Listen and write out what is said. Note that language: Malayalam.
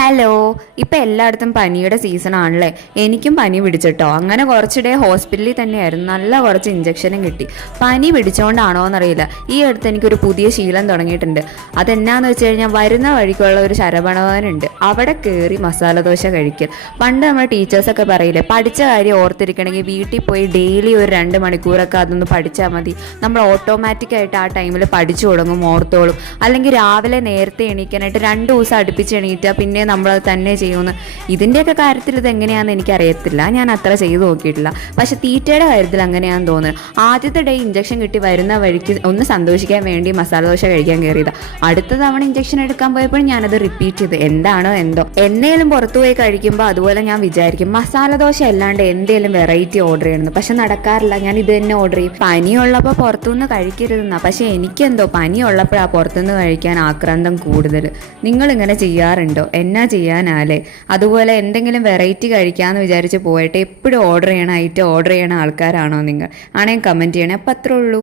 ഹലോ. ഇപ്പം എല്ലായിടത്തും പനിയുടെ സീസൺ ആണല്ലേ. എനിക്കും പനി പിടിച്ചിട്ടോ. അങ്ങനെ കുറച്ചിടെ ഹോസ്പിറ്റലിൽ തന്നെയായിരുന്നു. നല്ല കുറച്ച് ഇഞ്ചക്ഷനും കിട്ടി. പനി പിടിച്ചോണ്ടാണോ എന്നറിയില്ല, ഈ അടുത്ത് എനിക്കൊരു പുതിയ ശീലം തുടങ്ങിയിട്ടുണ്ട്. അതെന്നാന്ന് വെച്ച് കഴിഞ്ഞാൽ, വരുന്ന വഴിക്കുള്ള ഒരു ശരവണവനുണ്ട്, അവിടെ കയറി മസാല ദോശ കഴിക്കൽ. പണ്ട് നമ്മൾ ടീച്ചേഴ്സൊക്കെ പറയില്ലേ, പഠിച്ച കാര്യം ഓർത്തിരിക്കണമെങ്കിൽ വീട്ടിൽ പോയി ഡെയിലി ഒരു 2 മണിക്കൂറൊക്കെ അതൊന്ന് പഠിച്ചാൽ മതി, നമ്മൾ ഓട്ടോമാറ്റിക്കായിട്ട് ആ ടൈമിൽ പഠിച്ചു തുടങ്ങും, ഓർത്തോളും. അല്ലെങ്കിൽ രാവിലെ നേരത്തെ എണീക്കാനായിട്ട് 2 ദിവസം അടുപ്പിച്ച് എണീറ്റാൽ പിന്നെ നമ്മളത് തന്നെ ചെയ്യുമെന്ന്. ഇതിൻ്റെയൊക്കെ കാര്യത്തിൽ ഇതെങ്ങനെയാണെന്ന് എനിക്കറിയത്തില്ല, ഞാൻ അത്ര ചെയ്തു നോക്കിയിട്ടില്ല. പക്ഷെ തീറ്റയുടെ കാര്യത്തിൽ അങ്ങനെയാണെന്ന് തോന്നുന്നു. ആദ്യത്തെ ഡേ ഇഞ്ചക്ഷൻ കിട്ടി വരുന്ന വഴിക്ക് ഒന്ന് സന്തോഷിക്കാൻ വേണ്ടി മസാല ദോശ കഴിക്കാൻ കയറിയതാണ്. അടുത്ത തവണ ഇഞ്ചക്ഷൻ എടുക്കാൻ പോയപ്പോൾ ഞാനത് റിപ്പീറ്റ് ചെയ്തു. എന്താണോ എന്തോ, എന്നേലും പുറത്തു പോയി കഴിക്കുമ്പോൾ അതുപോലെ ഞാൻ വിചാരിക്കും മസാല ദോശ അല്ലാണ്ട് എന്തേലും വെറൈറ്റി ഓർഡർ ചെയ്യണമെന്ന്. പക്ഷെ നടക്കാറില്ല, ഞാൻ ഇത് തന്നെ ഓർഡർ ചെയ്യും. പനിയുള്ളപ്പോൾ പുറത്തുനിന്ന് കഴിക്കരുതെന്നാ, പക്ഷെ എനിക്കെന്തോ പനിയുള്ളപ്പോഴാണ് പുറത്തുനിന്ന് കഴിക്കാൻ ആക്രാന്തം കൂടുതൽ. നിങ്ങളിങ്ങനെ ചെയ്യാറുണ്ടോ? എന്നാ ചെയ്യാനാലേ. അതുപോലെ എന്തെങ്കിലും വെറൈറ്റി കഴിക്കാമെന്ന് വിചാരിച്ച് പോയിട്ട് എപ്പോഴും ഓർഡർ ചെയ്യണ ഐറ്റം ഓർഡർ ചെയ്യണ ആൾക്കാരാണോ നിങ്ങൾ? ആണെങ്കിൽ കമൻറ്റ് ചെയ്യണേ. അപ്പം അത്രേ ഉള്ളൂ.